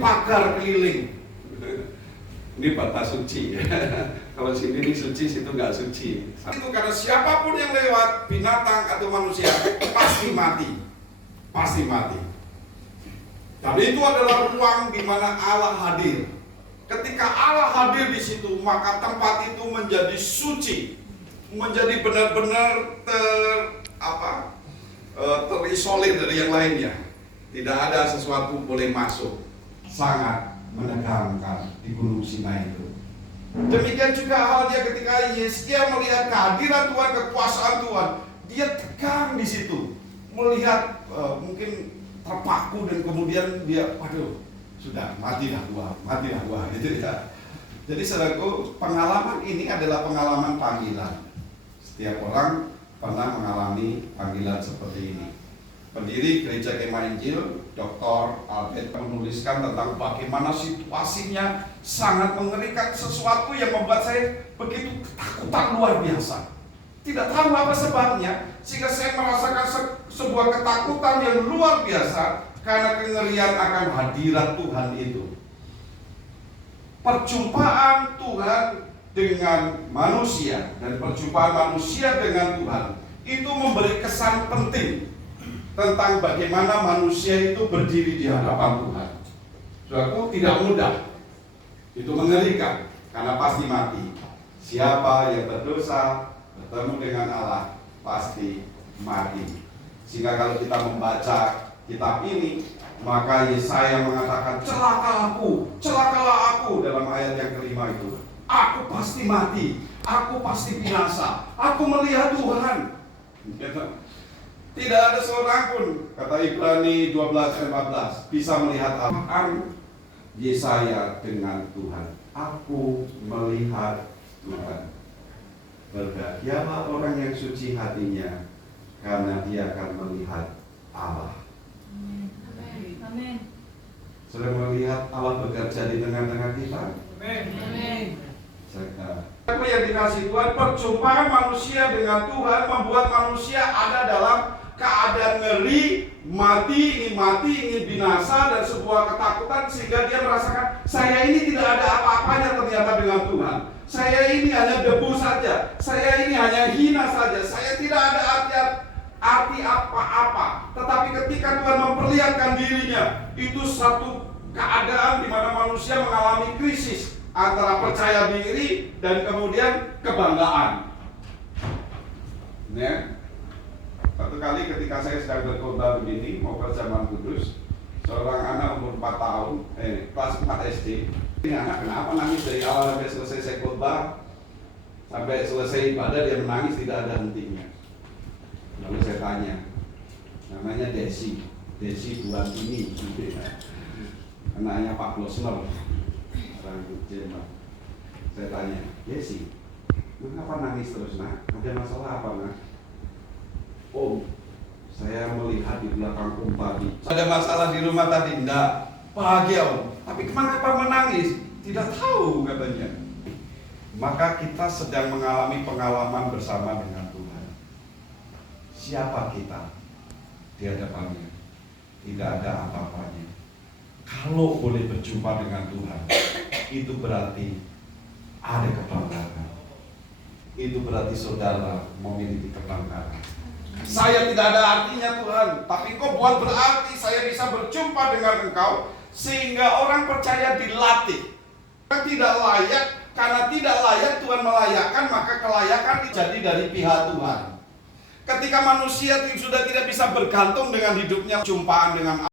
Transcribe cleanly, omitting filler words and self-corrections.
pagar keliling. Ini batas suci. Kalau sini ini suci, situ nggak suci. Itu karena siapapun yang lewat, binatang atau manusia, pasti mati. Pasti mati. Dan itu adalah ruang di mana Allah hadir. Ketika Allah hadir di situ, maka tempat itu menjadi suci, menjadi benar-benar terisolir dari yang lainnya. Tidak ada sesuatu boleh masuk. Sangat menegangkan di Gunung Sinai itu. Demikian juga halnya ketika Yesaya melihat kehadiran Tuhan, kekuasaan Tuhan, dia tegang di situ, melihat mungkin terpaku dan kemudian dia, waduh, sudah matilah gua, gitu ya. Jadi saudaraku, pengalaman ini adalah pengalaman panggilan. Setiap orang pernah mengalami panggilan seperti ini. Pendiri Gereja Kemah Injil, Dr. Albert menuliskan tentang bagaimana situasinya sangat mengerikan, sesuatu yang membuat saya begitu ketakutan luar biasa. Tidak tahu apa sebabnya, sehingga saya merasakan sebuah ketakutan yang luar biasa karena kengerian akan hadirat Tuhan itu. Perjumpaan Tuhan dengan manusia dan perjumpaan manusia dengan Tuhan itu memberi kesan penting tentang bagaimana manusia itu berdiri di hadapan Tuhan. Saudaraku, tidak mudah. Itu mengerikan karena pasti mati. Siapa yang berdosa bertemu dengan Allah pasti mati. Sehingga kalau kita membaca kitab ini, maka Yesaya mengatakan, celakalah aku dalam ayat yang kelima itu. Aku pasti mati, aku pasti binasa, aku melihat Tuhan. Tidak ada seorang pun, kata Ibrani 12:14, bisa melihat apa Yesaya dengan Tuhan. Aku melihat Tuhan. Berbahagialah orang yang suci hatinya, karena dia akan melihat Allah. Amin. Sudah melihat Allah bekerja di tengah-tengah kita? Amin. Apa yang dikasih Tuhan, perjumpaan manusia dengan Tuhan membuat manusia ada dalam keadaan ngeri, ingin binasa dan sebuah ketakutan, sehingga dia merasakan saya ini tidak ada apa-apanya ternyata dengan Tuhan. Saya ini hanya debu saja, saya ini hanya hina saja, saya tidak ada arti apa-apa. Tetapi ketika Tuhan memperlihatkan dirinya, itu satu keadaan di mana manusia mengalami krisis antara percaya diri dan kemudian kebanggaan. Ya. Satu kali ketika saya sedang berkhotbah begini, mau perjamuan kudus, seorang anak umur 4 tahun, kelas 4 SD. Ini anak kenapa nangis dari awal sampai selesai saya khotbah, sampai selesai ibadah dia menangis tidak ada hentinya. Lalu saya tanya, namanya Desi buat ini, anaknya Pak Glosner, orang Jerman. Saya tanya, Desi, mengapa nangis terus nak? Ada masalah apa nak? Om, saya melihat di belakang om tadi. Ada masalah di rumah tadi? Enggak. Bahagia om. Tapi kenapa menangis? Tidak tahu katanya. Maka kita sedang mengalami pengalaman bersama dengan Tuhan. Siapa kita di hadapannya? Tidak ada apa-apanya. Kalau boleh berjumpa dengan Tuhan, itu berarti ada kebanggaan. Itu berarti saudara memiliki kebanggaan. Saya tidak ada artinya Tuhan, tapi Kau buat berarti saya bisa berjumpa dengan Engkau, sehingga orang percaya dilatih. Tidak layak, karena tidak layak Tuhan melayakkan, maka kelayakan jadi dari pihak Tuhan. Ketika manusia sudah tidak bisa bergantung dengan hidupnya, jumpaan dengan